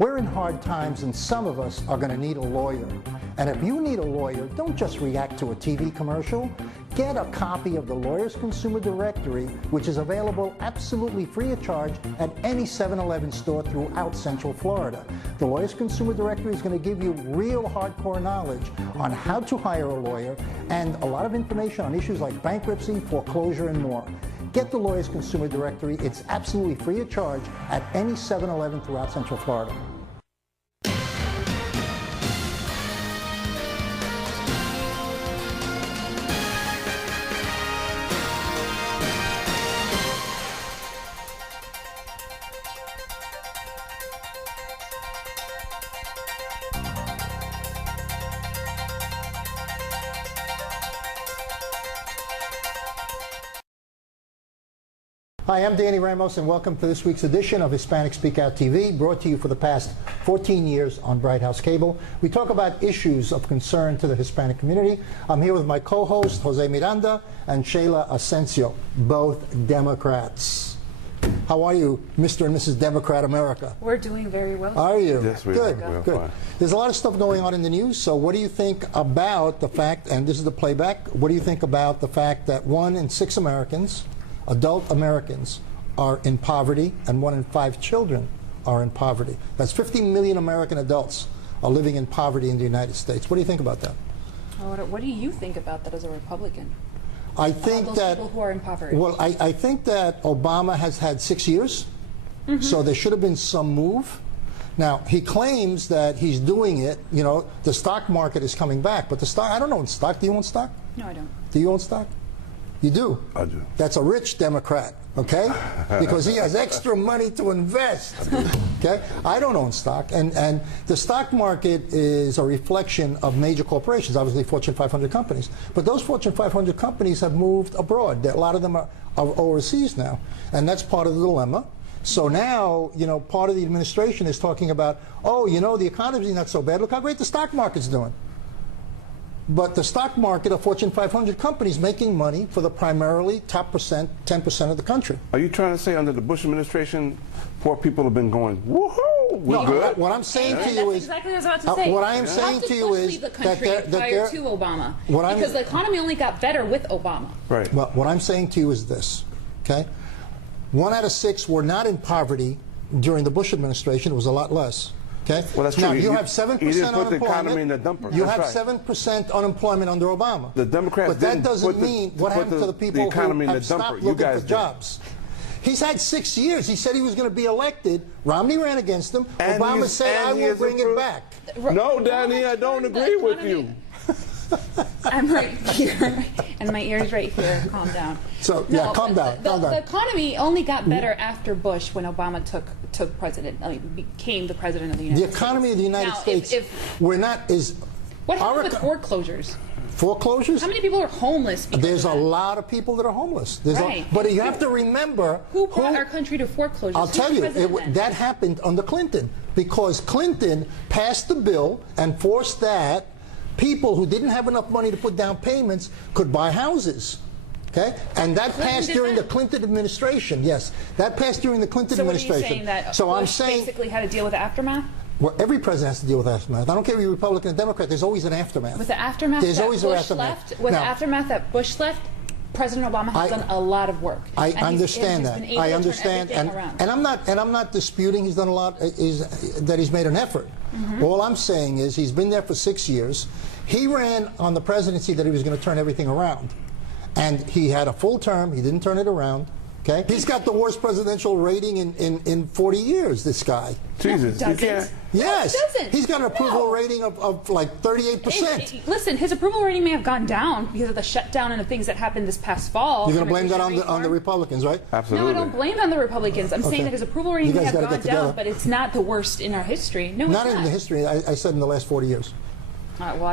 We're in hard times and some of us are going to need a lawyer. And if you need a lawyer, don't just react to a TV commercial. Get a copy of the Lawyers Consumer Directory, which is available absolutely free of charge at any 7-Eleven store throughout Central Florida. The Lawyers Consumer Directory is going to give you real hardcore knowledge on how to hire a lawyer and a lot of information on issues like bankruptcy, foreclosure, and more. Get the Lawyers Consumer Directory. It's absolutely free of charge at any 7-Eleven throughout Central Florida. Hi, I'm Danny Ramos, and welcome to this week's edition of Hispanic Speak Out TV, brought to you for the past 14 years on Bright House Cable. We talk about issues of concern to the Hispanic community. I'm here with my co-host, Jose Miranda, and Sheila Asensio, both Democrats. How are you, Mr. and Mrs. Democrat America? We're doing very well. Are you? Yes, we Good, are. good. Fine. There's a lot of stuff going on in the news, so what do you think about the fact, and this is the playback, what do you think about the fact that 1 in 6 Americans, adult Americans, are in poverty, and 1 in 5 children are in poverty? That's 50 million American adults are living in poverty in the United States. What do you think about that? What do you think about that as a Republican? I think those that people who are in poverty. Well, I think that Obama has had 6 years, so there should have been some move. Now, he claims that he's doing it. You know, the stock market is coming back, but the stock, I don't own stock. Do you own stock? No, I don't. Do you own stock? You do? I do. That's a rich Democrat, okay? Because he has extra money to invest, okay? I don't own stock, and the stock market is a reflection of major corporations, obviously Fortune 500 companies. But those Fortune 500 companies have moved abroad. A lot of them are overseas now, and that's part of the dilemma. So now, you know, part of the administration is talking about, oh, you know, the economy's not so bad. Look how great the stock market's doing. But the stock market of Fortune 500 companies making money for the primarily top 10% of the country. Are you trying to say under the Bush administration, poor people have been going, woohoo, we're good? What I'm saying to you is, exactly what I was about to say. what I am saying to you is the country prior to Obama, because the economy only got better with Obama. Right. Well, what I'm saying to you is this, okay? 1 out of 6 were not in poverty during the Bush administration. It was a lot less. Okay? Well, that's true. Now, you have 7% he didn't put unemployment. the economy in the dumper. You That's have right. 7% unemployment under Obama. The Democrats But that didn't doesn't put mean what happened to the people economy who in have the stopped dumper. You looking guys for jobs. He's had 6 years. He said he was going to be elected. Romney ran against him. And Obama said, I will bring it back. No, Danny, I don't agree with you. I'm right here, and my ear's right here. Calm down. So, yeah, calm down. The economy only got better after Bush, when Obama took president, became the president of the United States. The economy of the United States, what happened with foreclosures? Foreclosures? How many people are homeless? There's a lot of people that are homeless. Right. But you have to remember who brought our country to foreclosures. I'll tell you, that happened under Clinton, because Clinton passed the bill and forced that people who didn't have enough money to put down payments could buy houses. Okay? And that passed during the Clinton administration. Yes. That passed during the Clinton administration. So what are you saying, that so Bush I'm saying basically had to deal with the aftermath? Well, every president has to deal with aftermath. I don't care if you're Republican or Democrat, there's always an aftermath. With the aftermath there's that always Bush an aftermath. left, with the aftermath that Bush left, President Obama has done a lot of work. I understand that. I understand, and I'm not disputing he's done a lot. That he's made an effort. All I'm saying is he's been there for 6 years. He ran on the presidency that he was going to turn everything around, and he had a full term. He didn't turn it around. Okay, he's got the worst presidential rating in 40 years. This guy. Jesus, you can't. Yes, no, he's got an approval rating of like 38%. Listen, his approval rating may have gone down because of the shutdown and the things that happened this past fall. You're going to blame that on the Republicans, right? Absolutely. No, I don't blame it on the Republicans. I'm saying that his approval rating may have gone down, but it's not the worst in our history. No, not it's in the history. I said in the last 40 years.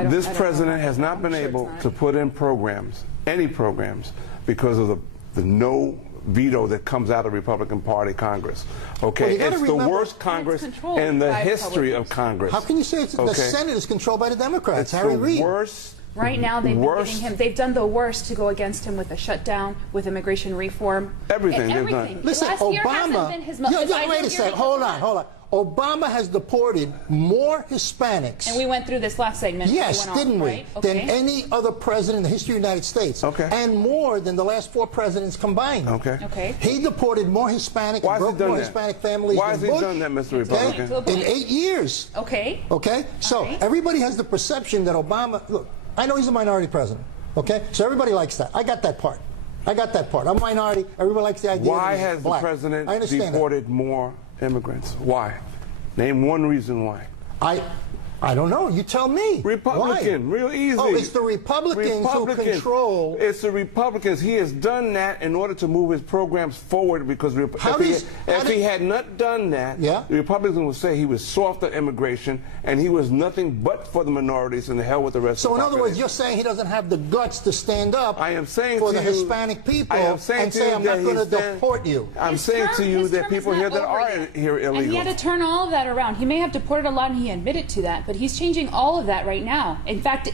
This president has not been able to put in programs, any programs, because of the no veto that comes out of the Republican Party Congress. Okay, well, it's the worst Congress in the history of Congress. How can you say the Senate is controlled by the Democrats? It's Harry Reid. Worst Right now, Worst? they've done the worst to go against him with a shutdown, with immigration reform. Everything they've done. Everything. Listen, Last year hasn't Obama. been his Wait a second. Hold on. Obama has deported more Hispanics. And we went through this last segment. Yes, didn't we? Right? Than Okay. any other president in the history of the United States. Okay. And more than the last 4 presidents combined. Okay. Okay. He deported more Hispanics, Why has he broke done more that? Hispanic families Why than has he Bush. done that, Mr. Republican? Okay. In 8 years. Okay. Okay? So right. everybody has the perception that Obama, look, I know he's a minority president. Okay? So everybody likes that. I got that part. I'm a minority. Everybody likes the idea Why that he's has black. the president I understand that. deported more immigrants? Why? Name one reason why. I don't know. You tell me. Republican, Why? real easy. Oh, it's the Republicans who control. It's the Republicans. He has done that in order to move his programs forward because if he had not done that, Yeah. the Republicans would say he was soft on immigration and he was nothing but for the minorities and the hell with the rest So of the in other words, population. you're saying he doesn't have the guts to stand up I am saying for to the you- Hispanic people I am saying and to say, you I'm not that going to he's done- deport you. I'm His saying to you his that term people is here not that over are yet. here illegal. And he had to turn all of that around. He may have deported a lot, and he admitted to that, but he's changing all of that right now. In fact,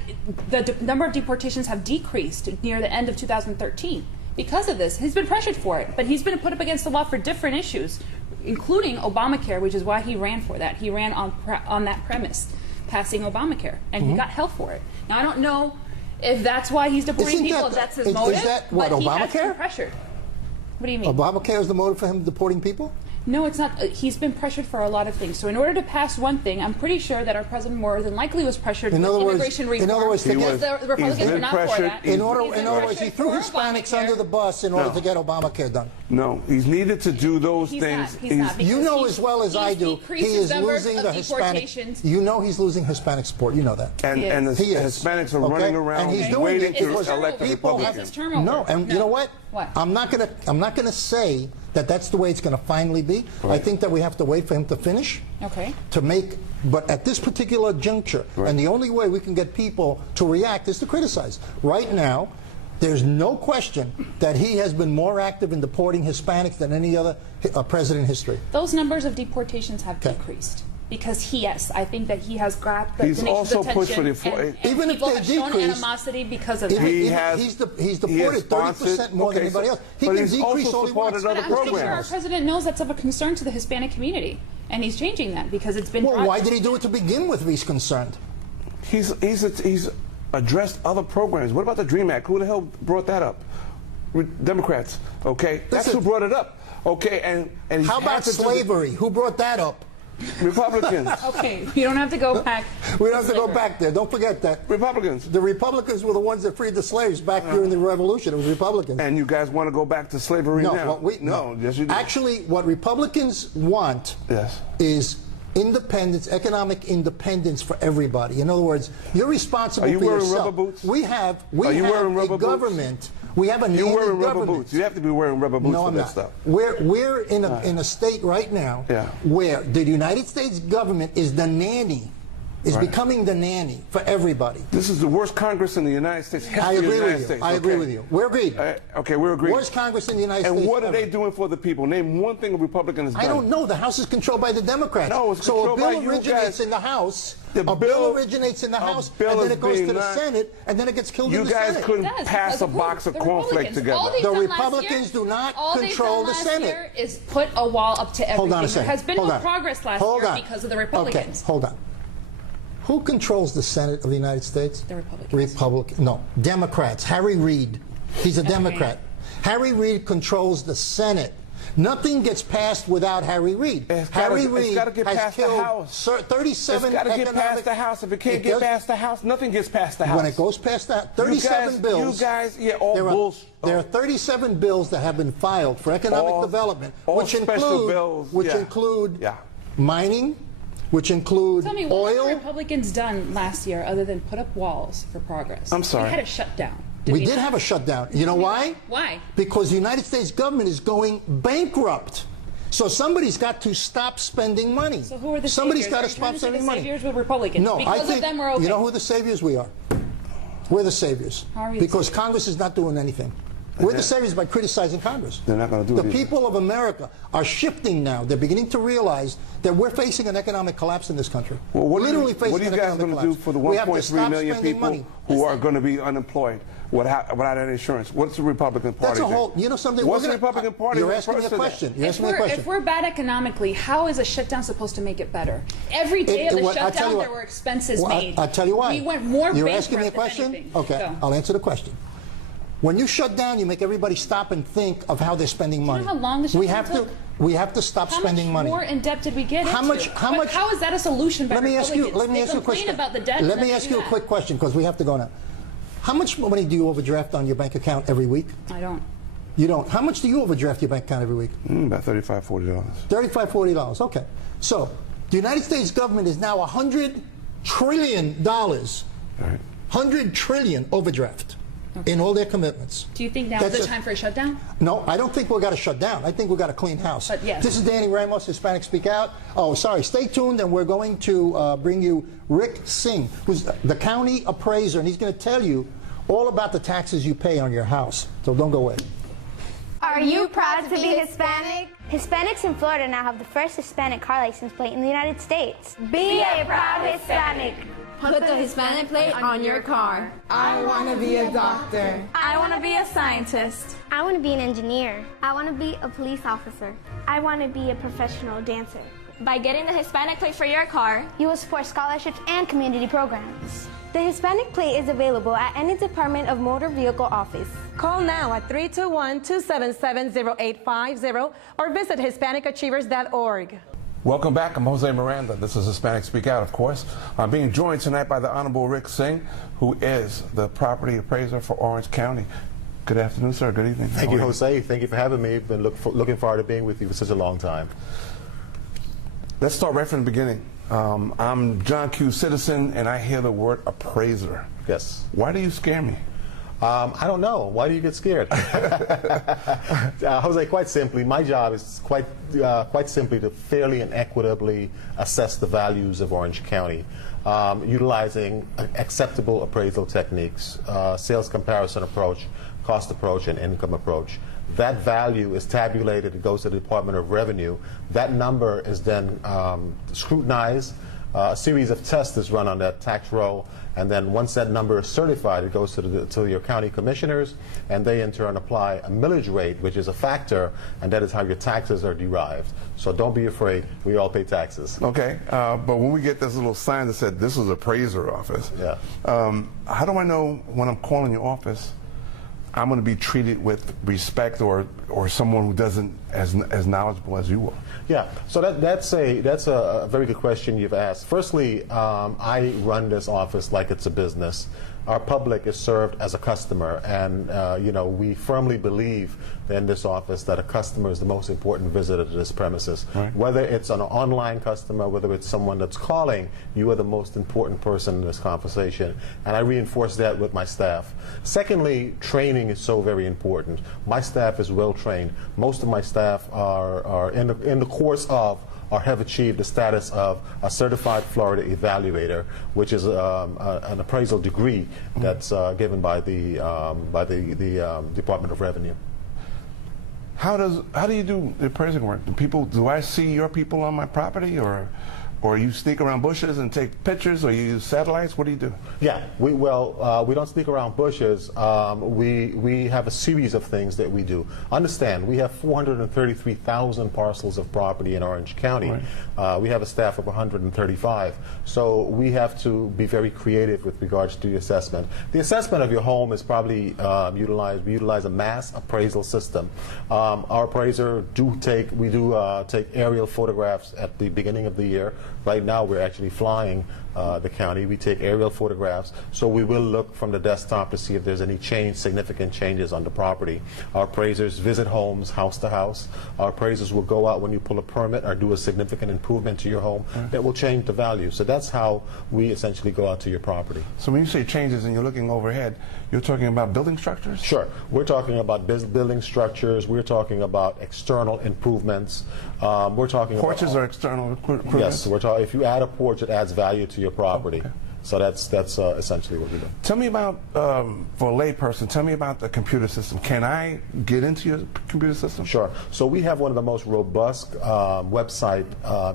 the number of deportations have decreased near the end of 2013 because of this. He's been pressured for it, but he's been put up against the wall for different issues, including Obamacare, which is why he ran for that. He ran on that premise, passing Obamacare, and he got hell for it. Now, I don't know if that's why he's deporting Isn't people, that- if that's his is motive, that what, but he has been Obamacare? pressured. What do you mean? Obamacare is the motive for him deporting people? No, it's not. He's been pressured for a lot of things. So in order to pass one thing, I'm pretty sure that our president more than likely was pressured with immigration reform. in other words, to because get- the Republicans he's were been not for pressured. that. In other He's been words, he pressured threw for Hispanics Obamacare. under the bus in order No. to get Obamacare done. No, he's needed to do those He's things. not. He's not. You because know he's- as well as I he's do, decreased he his is numbers losing of the Hispanic. deportations. You know he's losing Hispanic support. You know that. And He the is. He is. Hispanics are Okay? running around And he's doing waiting it to because elect a people have- Republican. It's turnover. No, and you know what? What? I'm not gonna say that that's the way it's gonna finally be. I think that we have to wait for him to finish. Okay. But at this particular juncture, and the only way we can get people to react is to criticize. Right now, there's no question that he has been more active in deporting Hispanics than any other president in history. Those numbers of deportations have Okay. decreased. Because yes, I think that he has grabbed the He's nation's also pushed attention, for the- and Even if people they have shown decrease- animosity because of Even- that. He even- has- he's he has deported 30% sponsored- more than okay, anybody so- else. He but can he's decrease also all he supported wants. other But I'm pretty sure our programs. president knows that's of a concern to the Hispanic community, and he's changing that because it's been. Well, brought- why did he do it to begin with if he's concerned? He's addressed other programs. What about the DREAM Act? Who the hell brought that up? Democrats. Okay, that's who Listen. brought it up. Okay, and he's How about had to do the- slavery? Who brought that up? Republicans. Okay, you don't have to go back. We don't have to go back there. Don't forget that. Republicans. The Republicans were the ones that freed the slaves back during the Revolution. It was Republicans. And you guys want to go back to slavery now? No. Yes, you do. Actually, what Republicans want Yes. is independence, economic independence for everybody. In other words, you're responsible Are you for wearing yourself. rubber boots? We have Are you wearing a rubber boots? government. We have a You're nanny wearing rubber government. boots. You have to be wearing rubber boots No, for I'm that not. stuff. We're in a state right now Yeah. where the United States government is the nanny, is Right. becoming the nanny for everybody. This is the worst Congress in the United States. I agree with you. I agree with you. We're agreed. Okay, we're agreed. Worst Congress in the United And States. what are ever. they doing for the people? Name one thing a Republican has done. I don't know. The House is controlled by the Democrats. No, it's so a controlled by bill you originates guys. in the House. The A bill bill- originates in the a House, bill and then is it goes being to the not- Senate, and then it gets killed You in the guys Senate. couldn't It does, pass because a of who? box of The cornflakes Republicans. together. All they've The done last Republicans year- do not all they've control done the last Senate. year is put a wall up to everything. Hold on a second. There has been Hold no on. progress last Hold year on. because of the Republicans. Okay, hold on. Who controls the Senate of the United States? The Republicans. No, Democrats. Harry Reid. He's a Democrat. Harry Reid controls the Senate. Nothing gets passed without Harry Reid. Harry Reid gotta get has past the killed House. 37 It's got to get economic... past the House. If it can't get does- past the House, nothing gets past the House. When it goes past that, 37 bills... You guys, yeah, all There bullshit. are 37 bills that have been filed for economic All- development, all which special bills, yeah. include Yeah. mining, which include Tell me, what have the oil. Republicans done last year other than put up walls for progress? I'm sorry. We had a shutdown. We we did not? have a shutdown. You know why? Why? Because the United States government is going bankrupt. So somebody's got to stop spending money. So who are the Somebody's saviors? got to Are you stop trying to say spending the money. saviors were Republicans? No, because I think of them, we're okay. you know who the saviors we are. We're the saviors How are we the because saviors? Congress is not doing anything. We're the saviors by criticizing Congress. They're not going to do it The either. people of America are shifting now. They're beginning to realize that we're facing an economic collapse in this country. Well, what Literally are you facing an guys economic going to collapse. do for the We have to 1.3 stop million spending people money. who are going to be unemployed without any insurance? What's the Republican Party That's a think? whole. You know something? What's We're the gonna- Republican Party? You're when asking me a first did that? question. You're asking me a question. If we're bad economically, how is a shutdown supposed to make it better? Every day of the I'll tell shutdown, you what. there were expenses Well, made. I'll tell you why. We went more You're bankrupt asking me a than question? anything. Okay, Go. I'll answer the question. When you shut down, you make everybody stop and think of how they're spending money. know how long the we shutdown have took? to. We have to stop How spending much money. more in debt did we get How into? much- how But much- How is that a solution by Let me ask you. Republicans? Let me They ask you a complain question. about the debt. Let and me then ask do you a that. quick question because we have to go now. How much money do you overdraft on your bank account every week? I don't. You don't. How much do you overdraft your bank account every week? About $35, $40. $35, $40. Okay. So the United States government is now $100 trillion. Right. 100 trillion overdraft in all their commitments. Do you think now is That's the time for a shutdown? No, I don't think we've got to shut down. I think we've got to clean house. But yes. This is Danny Ramos, Hispanic Speak Out. Oh, sorry. Stay tuned, and we're going to bring you Rick Singh, who's the county appraiser, and he's going to tell you all about the taxes you pay on your house. So don't go away. Are you proud to be Hispanic? Hispanics in Florida now have the first Hispanic car license plate in the United States. Be a proud Hispanic. Put the Hispanic plate on your car. I want to be a doctor. I want to be a scientist. I want to be an engineer. I want to be a police officer. I want to be a professional dancer. By getting the Hispanic plate for your car, You will support scholarships and community programs. The Hispanic plate is available at any Department of Motor Vehicle office. Call now at 321-277-0850 or visit HispanicAchievers.org. Welcome back. I'm Jose Miranda. This is Hispanic Speak Out, of course. I'm being joined tonight by the Honorable Rick Singh, who is the property appraiser for Orange County. Good afternoon, sir. Good evening. Thank you, Jose. Thank you for having me. Been looking forward to being with you for such a long time. Let's start right from the beginning. I'm John Q. Citizen, and I hear the word appraiser. Yes. Why do you scare me? I don't know. Why do you get scared? Jose, quite simply, my job is quite simply to fairly and equitably assess the values of Orange County, utilizing acceptable appraisal techniques, sales comparison approach, cost approach, and income approach. That value is tabulated. It goes to the Department of Revenue. That number is then scrutinized. A series of tests is run on that tax roll, and then once that number is certified, it goes to your county commissioners, and they in turn apply a millage rate, which is a factor, and that is how your taxes are derived. So don't be afraid. We all pay taxes. Okay, but when we get this little sign that said this is appraiser office, Yeah. How do I know when I'm calling your office I'm going to be treated with respect or someone who doesn't as knowledgeable as you are? Yeah, so that's a very good question you've asked. Firstly, I run this office like it's a business. Our public is served as a customer, and we firmly believe in this office that a customer is the most important visitor to this premises. Right. Whether it's an online customer, whether it's someone that's calling, you are the most important person in this conversation, and I reinforce that with my staff. Secondly, training is so very important. My staff is well trained. Most of my staff are in the course of or have achieved the status of a certified Florida evaluator, which is an appraisal degree that's given by the Department of Revenue. How do you do the appraising work? Do I see your people on my property, or you sneak around bushes and take pictures, or you use satellites? What do you do? Yeah, we don't sneak around bushes. We have a series of things that we do. Understand, we have 433,000 parcels of property in Orange County. Right. We have a staff of 135. So we have to be very creative with regards to the assessment. The assessment of your home is probably we utilize a mass appraisal system. Our appraiser take aerial photographs at the beginning of the year. Right now we're actually flying the county. We take aerial photographs, so we will look from the desktop to see if there's any significant changes on the property. Our appraisers visit homes house to house. Our appraisers will go out when you pull a permit or do a significant improvement to your home that will change the value. So that's how we essentially go out to your property. So when you say changes and you're looking overhead, you're talking about building structures? Sure. We're talking about building structures. We're talking about external improvements. We're talking Porches about are external improvements? Yes, we're talking. If you add a porch, it adds value to your property. Okay. So that's essentially what we do. Tell me about, for a layperson, tell me about the computer system. Can I get into your computer system? Sure. So we have one of the most robust website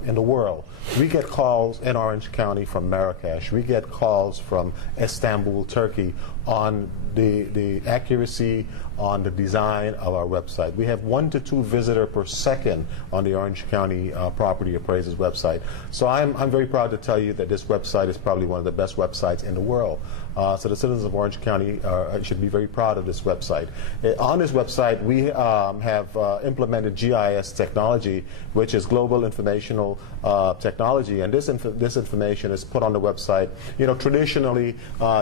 in the world. We get calls in Orange County from Marrakesh. We get calls from Istanbul, Turkey, on the accuracy, on the design of our website. We have 1 to 2 visitors per second on the Orange County Property Appraisers website. So I'm very proud to tell you that this website is probably one of the best websites in the world. So the citizens of Orange County should be very proud of this website. On this website, we have implemented GIS technology, which is Global Informational Technology, and this information is put on the website. You know, traditionally,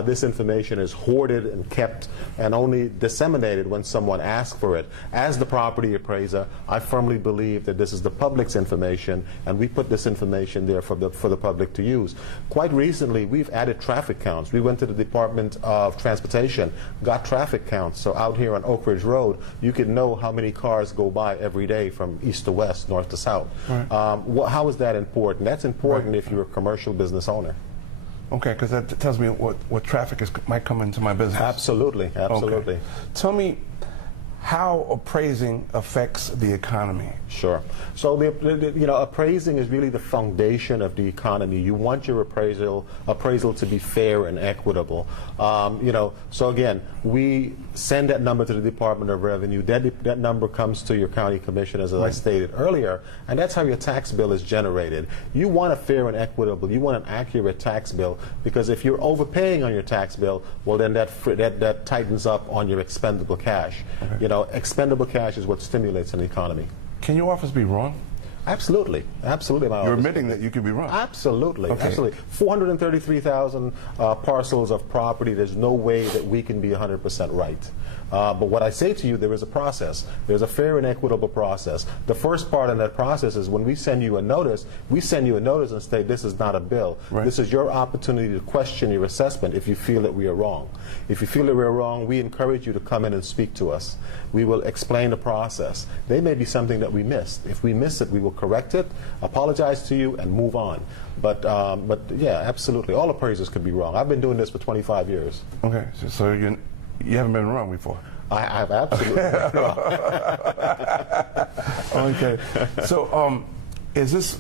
this information is hoarded and kept and only disseminated when someone asks for it. As the property appraiser, I firmly believe that this is the public's information, and we put this information there for the public to use. Quite recently, we've added traffic counts. We went to the Department of Transportation, got traffic counts. So out here on Oak Ridge Road, you can know how many cars go by every day from east to west, north to south. Right. How is that important? That's important if you're a commercial business owner. Okay, because that tells me what traffic might come into my business. Absolutely, absolutely. Okay. Tell me how appraising affects the economy. Sure. So appraising is really the foundation of the economy. You want your appraisal to be fair and equitable. So again, we send that number to the Department of Revenue. That number comes to your county commissioners, as I stated earlier, and that's how your tax bill is generated. You want a fair and equitable, you want an accurate tax bill, because if you're overpaying on your tax bill, well then that tightens up on your expendable cash. Okay. Expendable cash is what stimulates an economy. Can your office be wrong? Absolutely, absolutely. You're admitting that you could be wrong. Absolutely, okay. Absolutely. 433,000 parcels of property. There's no way that we can be 100% right. But what I say to you, there is a process. There's a fair and equitable process. The first part in that process is when we send you a notice, and say this is not a bill. Right. This is your opportunity to question your assessment if you feel that we are wrong. If you feel that we're wrong, we encourage you to come in and speak to us. We will explain the process. There may be something that we missed. If we miss it, we will correct it, apologize to you, and move on. But yeah, absolutely. All appraisers could be wrong. I've been doing this for 25 years. Okay, so you haven't been wrong before. I've absolutely been wrong. Okay. So is this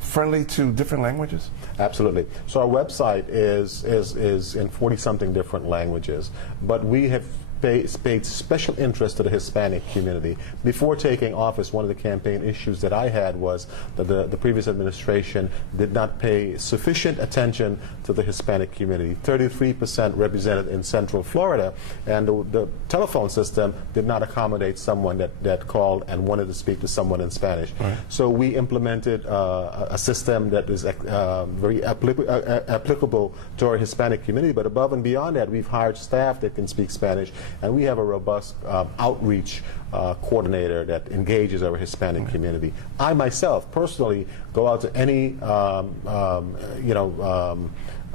friendly to different languages? Absolutely. So our website is in 40-something different languages, but we have paid special interest to the Hispanic community. Before taking office, one of the campaign issues that I had was that the previous administration did not pay sufficient attention to the Hispanic community. 33% represented in Central Florida, and the telephone system did not accommodate someone that called and wanted to speak to someone in Spanish. Right. So we implemented a system that is very applicable to our Hispanic community, but above and beyond that, we've hired staff that can speak Spanish, and we have a robust outreach coordinator that engages our Hispanic community. I myself personally go out to any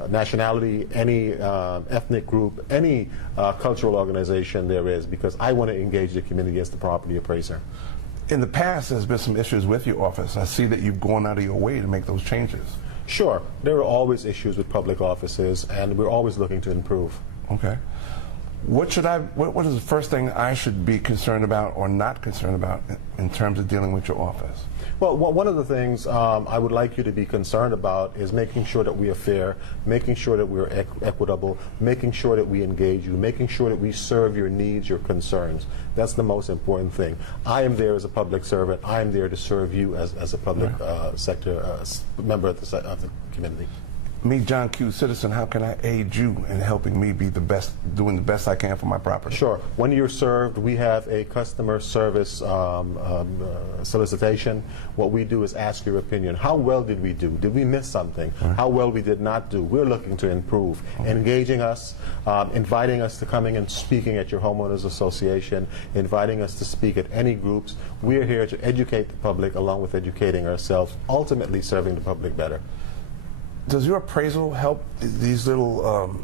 nationality, any ethnic group, any cultural organization there is, because I want to engage the community as the property appraiser. In the past, there's been some issues with your office. I see that you've gone out of your way to make those changes. Sure. There are always issues with public offices, and we're always looking to improve. Okay. What is the first thing I should be concerned about or not concerned about in terms of dealing with your office? Well, one of the things I would like you to be concerned about is making sure that we are fair, making sure that we're equitable, making sure that we engage you, making sure that we serve your needs, your concerns. That's the most important thing. I am there as a public servant. I am there to serve you as a public sector member of the community. Me, John Q. Citizen, how can I aid you in helping me be the best, doing the best I can for my property? Sure. When you're served, we have a customer service solicitation. What we do is ask your opinion. How well did we do? Did we miss something? Right. How well we did not do? We're looking to improve. Okay. Engaging us, inviting us to coming and speaking at your homeowners association, inviting us to speak at any groups. We're here to educate the public along with educating ourselves, ultimately serving the public better. Does your appraisal help these little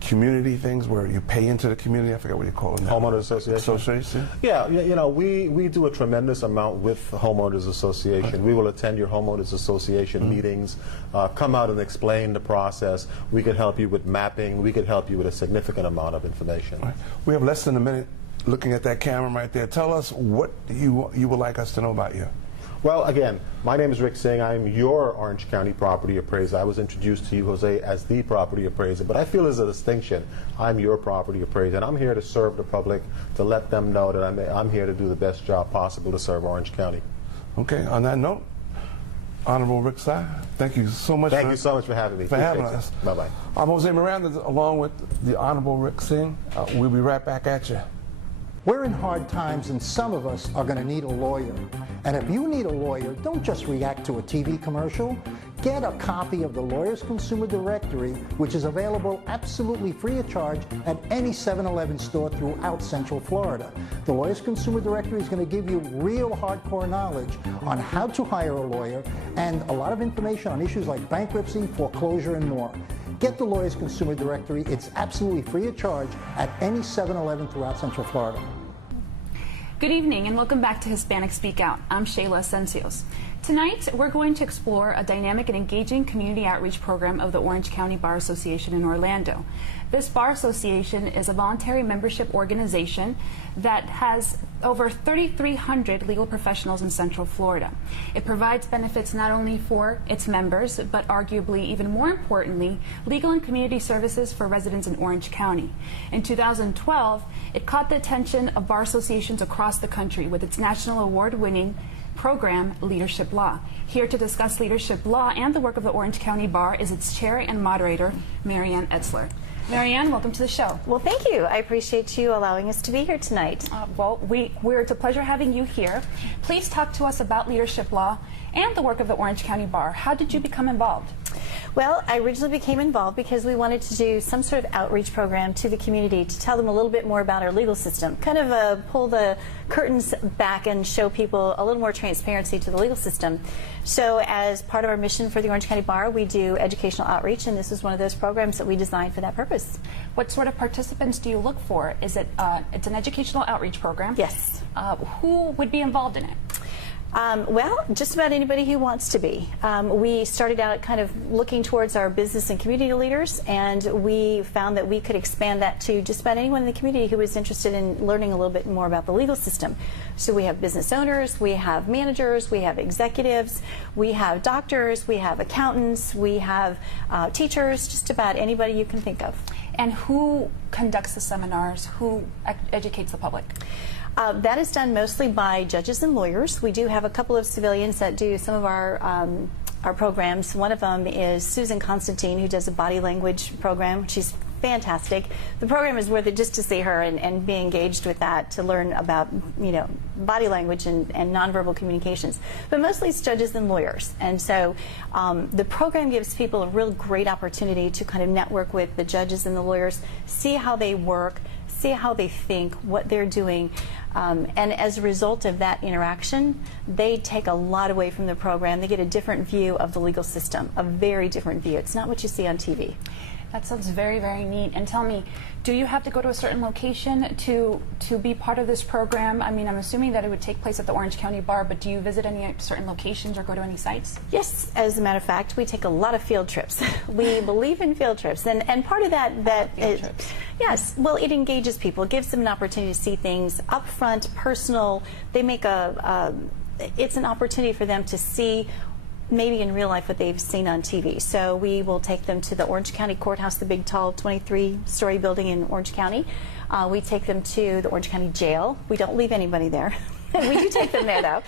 community things where you pay into the community? I forget what you call them now. Homeowners Association? Association? Yeah, you know, we do a tremendous amount with the Homeowners Association. We will attend your Homeowners Association meetings, come out and explain the process. We could help you with mapping. We could help you with a significant amount of information. Right. We have less than a minute looking at that camera right there. Tell us what you would like us to know about you. Well, again, my name is Rick Singh. I'm your Orange County property appraiser. I was introduced to you, Jose, as the property appraiser, but I feel there's a distinction. I'm your property appraiser, and I'm here to serve the public, to let them know that I'm here to do the best job possible to serve Orange County. Okay, on that note, Honorable Rick Sy, thank you so much. Thank you so much for having me. For having us. Bye-bye. I'm Jose Miranda, along with the Honorable Rick Singh. We'll be right back at you. We're in hard times, and some of us are going to need a lawyer. And if you need a lawyer, don't just react to a TV commercial. Get a copy of the Lawyers Consumer Directory, which is available absolutely free of charge at any 7-Eleven store throughout Central Florida. The Lawyers Consumer Directory is going to give you real hardcore knowledge on how to hire a lawyer and a lot of information on issues like bankruptcy, foreclosure, and more. Get the Lawyers Consumer Directory. It's absolutely free of charge at any 7-Eleven throughout Central Florida. Good evening and welcome back to Hispanic Speak Out. I'm Shayla Asencios. Tonight, we're going to explore a dynamic and engaging community outreach program of the Orange County Bar Association in Orlando. This Bar Association is a voluntary membership organization that has over 3,300 legal professionals in Central Florida. It provides benefits not only for its members, but arguably even more importantly, legal and community services for residents in Orange County. In 2012, it caught the attention of bar associations across the country with its national award-winning program, Leadership Law. Here to discuss Leadership Law and the work of the Orange County Bar is its chair and moderator, Marianne Etzler. Marianne, welcome to the show. Well, thank you. I appreciate you allowing us to be here tonight. It's a pleasure having you here. Please talk to us about Leadership Law and the work of the Orange County Bar. How did you become involved? Well, I originally became involved because we wanted to do some sort of outreach program to the community to tell them a little bit more about our legal system, kind of pull the curtains back and show people a little more transparency to the legal system. So as part of our mission for the Orange County Bar, we do educational outreach, and this is one of those programs that we designed for that purpose. What sort of participants do you look for? Is it it's an educational outreach program? Yes. Who would be involved in it? Well, just about anybody who wants to be. We started out kind of looking towards our business and community leaders, and we found that we could expand that to just about anyone in the community who was interested in learning a little bit more about the legal system. So we have business owners, we have managers, we have executives, we have doctors, we have accountants, we have teachers, just about anybody you can think of. And who conducts the seminars? Who educates the public? That is done mostly by judges and lawyers. We do have a couple of civilians that do some of our programs. One of them is Susan Constantine, who does a body language program. She's fantastic. The program is worth it just to see her and be engaged with that, to learn about, you know, body language and nonverbal communications. But mostly it's judges and lawyers. And so the program gives people a real great opportunity to kind of network with the judges and the lawyers, see how they work, see how they think, what they're doing. And as a result of that interaction, they take a lot away from the program. They get a different view of the legal system, a very different view. It's not what you see on TV. That sounds very, very neat. And tell me, do you have to go to a certain location to be part of this program? I mean, I'm assuming that it would take place at the Orange County Bar, but do you visit any certain locations or go to any sites? Yes, as a matter of fact, we take a lot of field trips. We believe in field trips, and part of that is, yes, well, it engages people. It gives them an opportunity to see things up front, personal. They make it's an opportunity for them to see maybe in real life what they've seen on TV. So we will take them to the Orange County Courthouse, the big, tall, 23-story building in Orange County. We take them to the Orange County Jail. We don't leave anybody there. We do take them there, though,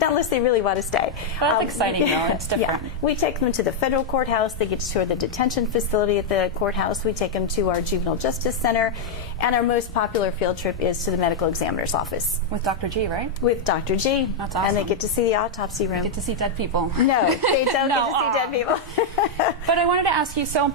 not unless they really want to stay. Well, that's exciting, though. It's different. Yeah. We take them to the federal courthouse. They get to tour the detention facility at the courthouse. We take them to our juvenile justice center. And our most popular field trip is to the medical examiner's office. With Dr. G, right? With Dr. G. That's awesome. And they get to see the autopsy room. They get to see dead people. No, they don't get to see dead people. But I wanted to ask you, so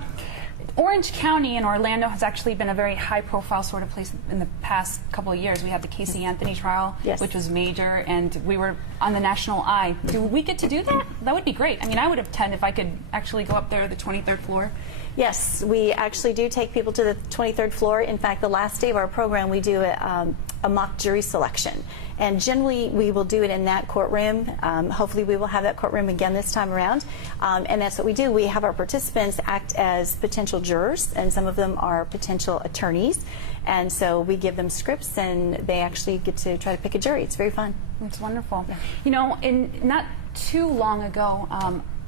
Orange County in Orlando has actually been a very high-profile sort of place in the past couple of years. We had the Casey Anthony trial, Yes. which was major, and we were on the national eye. Do we get to do that? That would be great. I mean, I would attend if I could actually go up there to the 23rd floor. Yes, we actually do take people to the 23rd floor. In fact, the last day of our program, we do a mock jury selection. And generally, we will do it in that courtroom. Hopefully, we will have that courtroom again this time around. And that's what we do. We have our participants act as potential jurors, and some of them are potential attorneys. And so we give them scripts, and they actually get to try to pick a jury. It's very fun. It's wonderful. You know, not too long ago,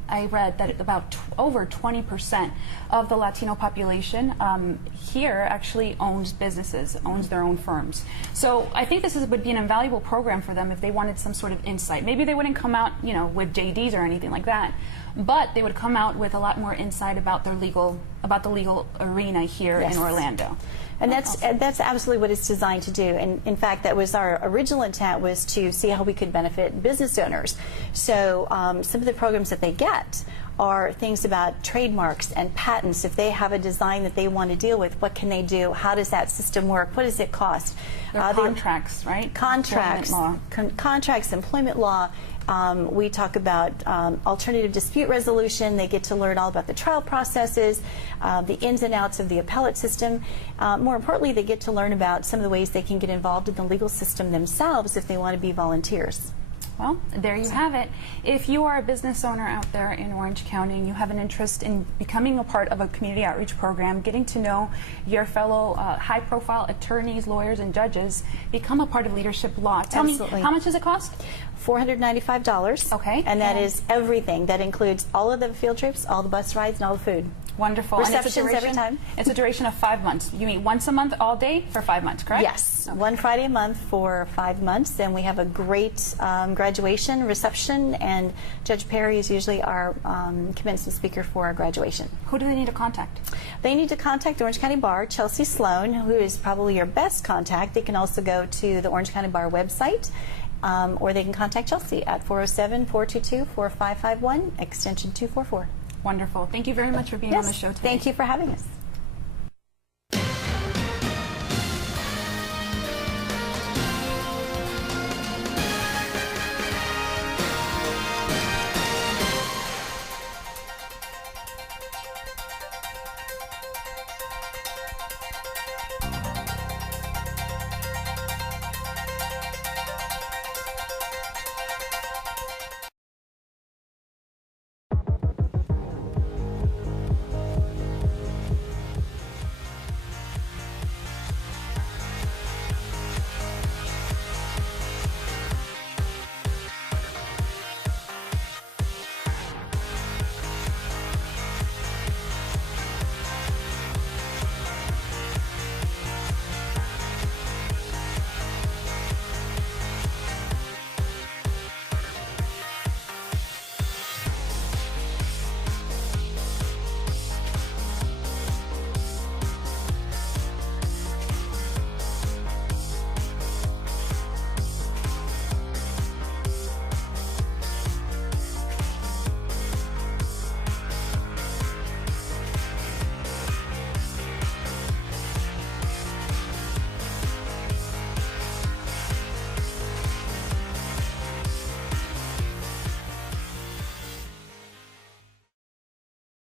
I read that about over 20% of the Latino population here actually owns businesses, owns their own firms. So I think would be an invaluable program for them if they wanted some sort of insight. Maybe they wouldn't come out, you know, with JDs or anything like that, but they would come out with a lot more insight about the legal arena here Yes. in Orlando. And that's absolutely what it's designed to do. And in fact, that was our original intent, was to see how we could benefit business owners. So some of the programs that they get are things about trademarks and patents. If they have a design that they want to deal with, what can they do? How does that system work? What does it cost? Contracts, right? Contracts, contracts, employment law. We talk about alternative dispute resolution. They get to learn all about the trial processes, the ins and outs of the appellate system. More importantly, they get to learn about some of the ways they can get involved in the legal system themselves if they want to be volunteers. Well, there you have it. If you are a business owner out there in Orange County and you have an interest in becoming a part of a community outreach program, getting to know your fellow high-profile attorneys, lawyers, and judges, become a part of Leadership Law. Tell me, how much does it cost? $495. Okay. And that is everything. That includes all of the field trips, all the bus rides, and all the food. Wonderful. Receptions every time. It's a duration of 5 months. You meet once a month all day for 5 months, correct? Yes. Okay. One Friday a month for 5 months. And we have a great graduation reception. And Judge Perry is usually our commencement speaker for our graduation. Who do they need to contact? They need to contact the Orange County Bar, Chelsea Sloan, who is probably your best contact. They can also go to the Orange County Bar website. Or they can contact Chelsea at 407-422-4551, extension 244. Wonderful. Thank you very much for being on the show today. Thank you for having us.